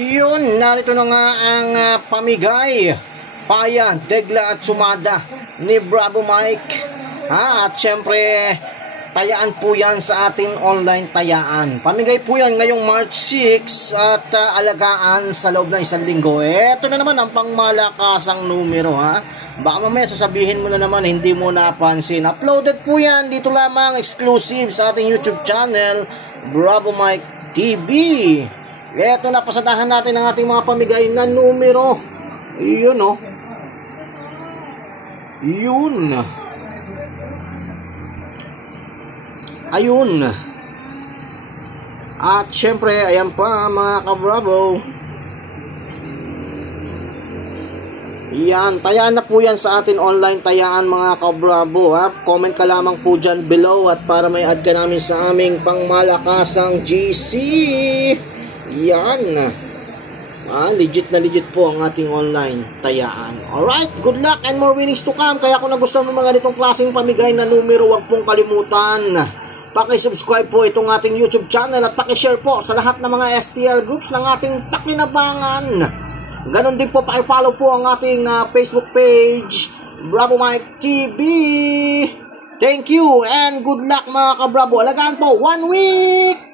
Yun, narito na nga ang pamigay, paya, degla at sumada ni Bravo Mike. At syempre, tayaan po yan sa ating online tayaan. Pamigay po yan ngayong March 6 at alagaan sa loob ng isang linggo. Ito na naman ang pangmalakasang numero ha. Baka mamaya sasabihin mo na naman hindi mo napansin. Uploaded po yan dito lamang, exclusive sa ating YouTube channel, Bravo Mike TV. Ito na, pasadahan natin ang ating mga pamigay na numero. Yun o. Yun. Ayun. At syempre, ayan pa mga ka-Bravo. Yan, tayaan na po yan sa atin online tayaan mga ka-Bravo ha. Comment ka lamang po dyan below at para may add ka namin sa aming pangmalakasang GC. Yan. Legit na legit po ang ating online tayaan. Alright, good luck and more winnings to come. Kaya kung nagustuhan mo mga ganitong klaseng pamigay na numero, huwag pong kalimutan paki-subscribe po itong ating YouTube channel at paki-share po sa lahat ng mga STL groups ng ating pakinabangan. Ganon din po, paki-follow po ang ating Facebook page, Bravo Mike TV. Thank you and good luck mga ka-Bravo. Alagaan po, 1 week!